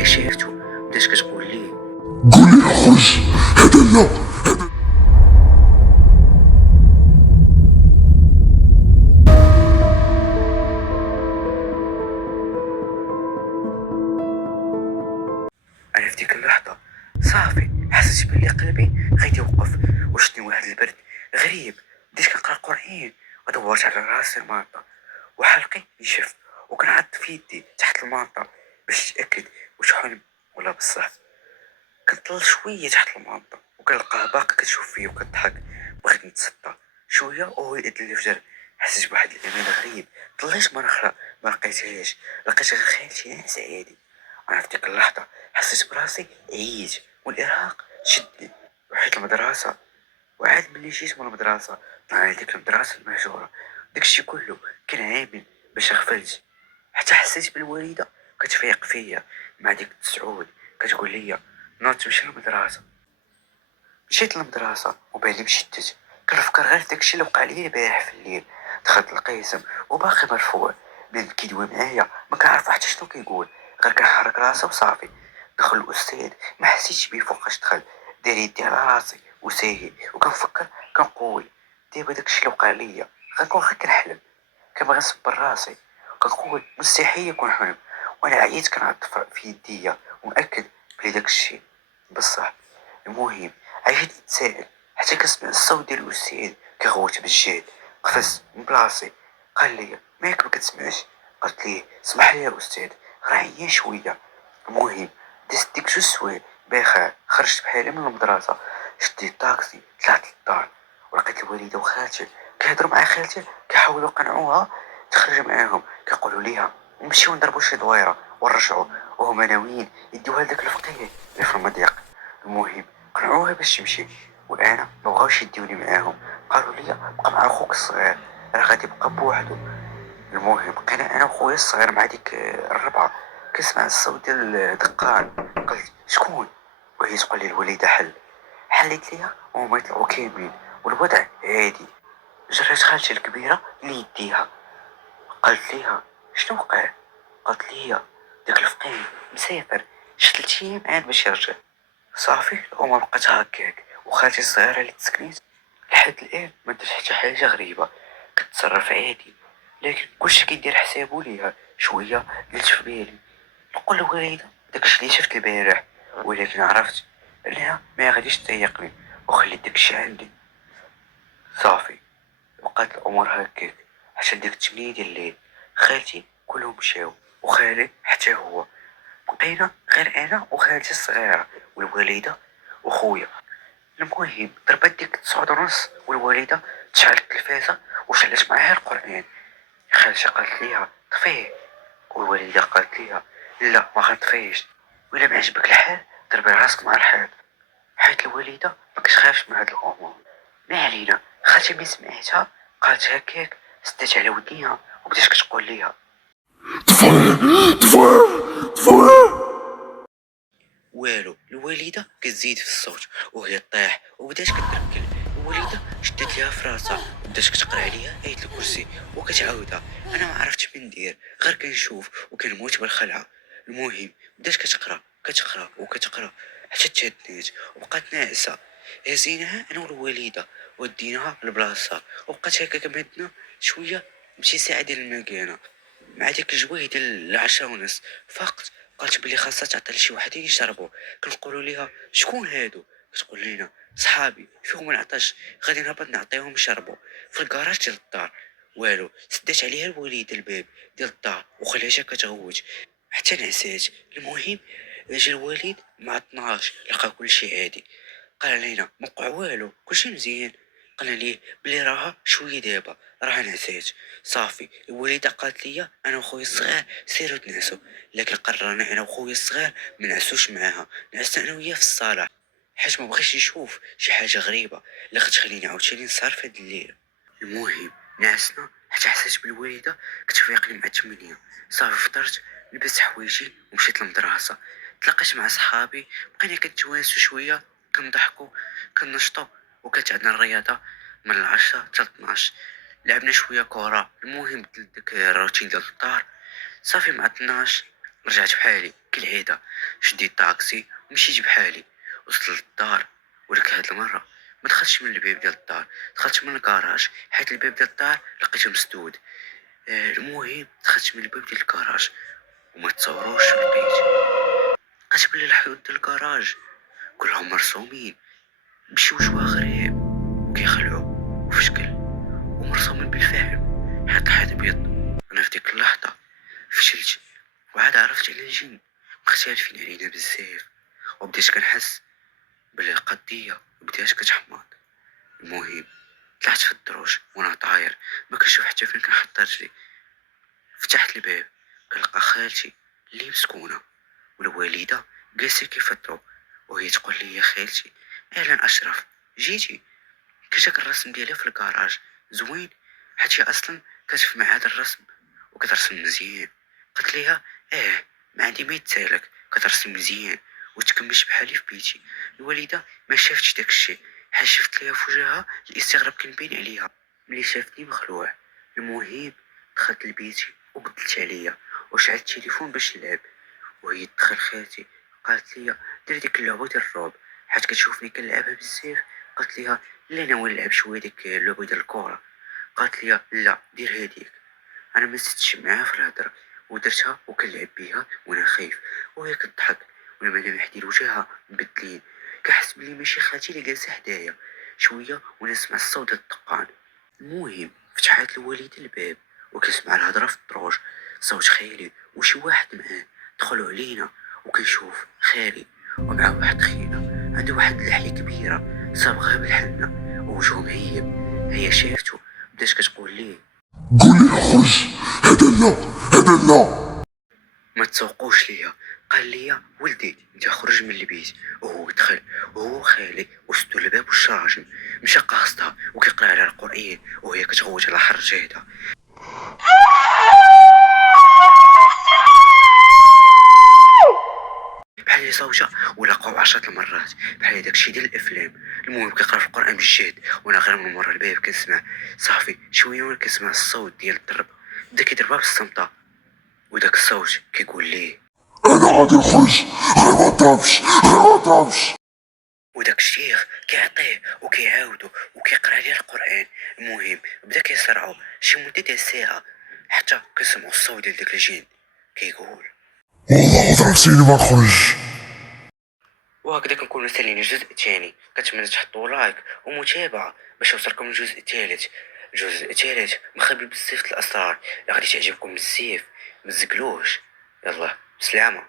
هي شافتو بدات كتقول ليه قول لي خرج. هذا لا. انا في ديك اللحظه صافي حسيت بلي قلبي غادي يوقف وشدني واحد البرد غريب. بديت كنقرا القران ودورت على راسي الماطه وحلقي يشف وكنعض في يدي تحت الماطه باش نتاكد واش حلم ولا بصح. كنطل شويه تحت الماطه وكنلقاه باقي كتشوف فيا وكضحك. بغيت نتصدى شويه وهو يأذن لي الفجر. حسيت بواحد الامان غريب. طليت مره اخرى ما لقيتهاش. لقيت غير خيالتي ناعس عادي. انا في ديك اللحظه حسيت براسي عييت والارهاق شدني. رحت المدرسه وعاد ملي جيت من المدرسه طلع ديك المدرسه المهجوره. داكشي كله كان عامل باش غفلت حتى حسيت بالوالده كتفيق فيا مع ديك التسعود كتقول لي نوض تمشي للمدرسه. مشيت للمدرسه وبالي مشتت كنفكر غير داكشي اللي وقع لي البارح في الليل. دخلت القسم وباقي مرفوع بين كيدوي معايا ما كنعرف حتى شنو كيقول غير كنحرك راسي وصافي. دخل الاستاذ ما حسيتش بيه فوقاش دخل دار يدي على راسي وساهي وكنفكر كنقول دابا داكشي اللي وقع ليا غنكون غير كنحلم. كنبغي نصبر راسي كنقول مستحيل يكون حلم وانا عييت كنعض في يديا ومأكد بلي داكشي بصح. المهم عييت نتسائل حتى كنسمع الصوت ديال الاستاذ كيغوت بالجهد. قفزت من بلاصي قال لي مالك ما كتسمعش. قلت ليه اسمح لي يا استاذ راه عيان شويه. المهم دزت ديك جوج سوايع باخا خرجت بحالي من المدرسه شديت طاكسي طلعت للدار ولقيت الوالده وخالتي كيهضروا مع خالتي كيحاولوا يقنعوها تخرج معاهم. كيقولوا ليها نمشيو نضربوا شي دويره ونرجعوا وهما ناويين يديوها لداك الفقيه اللي في المضيق. المهم قنعوها باش تمشي وانا ما بغاوش يديوني معاهم. قالوا لي بقى مع اخوك الصغير راه غادي يبقى بوحدو. المهم بقينا انا وخويا الصغير مع ديك الربعه كنسمع الصوت ديال الدقان. قلت شكون وهي تقول لي الوليده حليت ليها وهما يطلعوا كاملين والوضع عادي. جريت خالتي الكبيره ليديها قالت ليها شنو وقع. قالت لي داك الفقيه مسافر شي 3 ايام عاد باش يرجع. صافي الامور بقات هكاك وخالتي الصغيره اللي تسكنيت لحد الان ما درت حتى حاجه غريبه كتصرف عادي. لكن كلشي كيدير حسابو ليها. شويه قلت في بالي نقول لوالده داكشي اللي شفت البارح ولكن عرفت انها ما غاديش تضايقني وخليت داكشي عندي. صافي بقات الامور هكاك حتى ديك 8 ديال الليل. خالتي كلهم مشاو وخالي حتى هو. بقينا غير انا وخالتي الصغيره والوالده وخويا. المهم ضربت ديك 9:30 والوالده تشعلت التلفازه وشعلت معاها القران. خالتي قالت ليها طفيه والوالده قالت ليها لا ما غنطفيش ولا ما عجبك الحال ضربي راسك مع الحال. حيت الوالده ما كتخافش من هاد الامور. ما علينا. خالتي ملي سمعتها قالت هكاك سدات على ودنيها وبدات كتقول ليها طفي طفي طفي. والو. الوالده كتزيد في الصوت وهي طيح وبدات كتركل. الوالده شدت ليها في راسها وبدات كتقرا عليها آية الكرسي وكتعاودها. انا ما عرفتش من ندير غير كنشوف وكنموت بالخلعه. المهم بدات كتقرا وكتقرا حتى تهدنات وبقات ناعسه. هزيناها انا والوالده وديناها لبلاصه وبقات هكا كمدنا شويه بشي ساعه ديال المكانه. مع ديك الجويه ديال 10:30 فقت قالت بلي خاصها تعطي لشي وحدين يشربوا. كنقولوا ليها شكون هادو كتقول لينا صحابي فيهم العطش غادي نهبط نعطيهم يشربوا في الكراج ديال الدار. والو سدات عليها الوالده الباب ديال الدار وخليتها كتغوت حتى نعسات. المهم جا الوالد مع 12 لقى كلشي عادي. قال لينا موقع والو كلشي مزيان. قلنا ليه بلي راها شويه دابا راها نعسات. صافي الوالده قالت لي انا وخويا الصغير سيروا تنعسوا. لكن قررنا انا وخويا الصغير ما نعسوش معاها. نعسنا انا وياه في الصاله حيت ما بغيتش نشوف شي حاجه غريبه اللي غتخليني عاوتاني نسهر في هاد الليل. المهم نعسنا حتى حسيت بالوالده كتفيقني مع 8. صافي فطرت لبست حوايجي ومشيت للمدرسه. تلاقيت مع صحابي بقينا كنتوانسو شويه كنضحكوا كنشطوا وكانت عندنا الرياضه من 10 حتى 12. لعبنا شويه كره. المهم بدلت داك الروتين ديال الدار. صافي مع 12 رجعت بحالي كالعادة، شديت طاكسي ومشيت بحالي. وصلت للدار، ولكن هاد المرة ما دخلتش من الباب ديال الدار، دخلت من الكراج، حيت الباب ديال الدار لقيته مسدود. المهم دخلت من الباب ديال الكراج، وما تصوروش لقيت بلي الحيوط ديال الكراج كلهم مرسومين بشي وجوه غريب وكيخلعوا وفي شكل، ومرسومين بالفعل حيت الحيط ابيض. انا في ديك اللحظة فشلت، وعاد عرفت على الجن مختلفين علينا بزاف، وبديت كنحس بلي القضية بدات كتحماض. المهم طلعت في الدروج وانا طاير، ما كنشوف حتى فين كنحط رجلي. فتحت الباب كنلقى خالتي اللي مسكونة والوالدة جالسين كيفطروا، وهي تقول لي يا خالتي اهلا اشرف جيتي. كتاك الرسم ديالها في الكراج زوين، حيت هي اصلا كانت في معهد الرسم وكترسم مزيان. قلت ليها اه ما عندي ما يتسالك، كترسم مزيان وتكملش بحالي في بيتي. الوالده ما شافتش داك الشيء، حيت شفت ليها في وجهها الاستغراب كان باين عليها ملي شافتني مخلوع. المهم دخلت لبيتي وبدلت عليا وشعلت التليفون باش نلعب، وهي تدخل خالتي قالت لي دير ديك اللعبه ديال الرعب حيت كتشوفني كنلعبها بزاف. قالت ليها لا ناوي نلعب شويه ديك اللعبه ديال الكره. قالت لي لا دير هاديك. انا ما زدتش معاها في الهضره ودرتها وكنلعب بيها وانا خايف، وهي كتضحك وانا ملامح ديال وجهها مبدلين. كنحس بلي ماشي خالتي اللي جالسه حدايا. شويه وانا نسمع الصوت ديال الدقان. المهم فتحات الوالده الباب وكنسمع الهضره في الدروج، صوت خالي وشي واحد معاه. دخلوا علينا وكنشوف خالي ومعاه واحد خينا عنده واحد اللحية كبيرة صابغها بالحنة ووجهه مهيب. هي شافته بدات كتقول ليه قول لي اخرج. هذا لا، هذا لا. ما تسوقوش ليا. قال لي ولدي انت خرج من البيت. وهو دخل وهو خالي وسدوا الباب والشراجم، مشى قاصدها وكيقرا على القرآن وهي كتغوت على حرجيتها بحال صوتها ولا قاو 10 المرات بحال داكشي ديال الافلام. المهم كيقرا في القران بالجهد وانا غير من مورا الباب كنسمع صافي شويه وانا كنسمع الصوت ديال الضرب بدا كيضربها بالصمته، وداك الصوت كيقول ليه انا غادي نخرج، غير ما تضربش، غير ما تضربش. وداك الشيخ كيعطيه وكيعاودو وكيقرا عليه القران. المهم بدا كيصرعو شي مده ديال ساعه حتى كنسمعو الصوت ديال داك الجن كيقول. والله ضربتيني ما نخرج. وهكذا كنكونوا سالينا الجزء الثاني. كنتمنى تحطوا لايك ومتابعة باش يوصلكم الجزء الثالث. الجزء الثالث مخبي بزاف د الاسرار اللي غادي تعجبكم بزاف، متزقلوش. يلا بسلامة.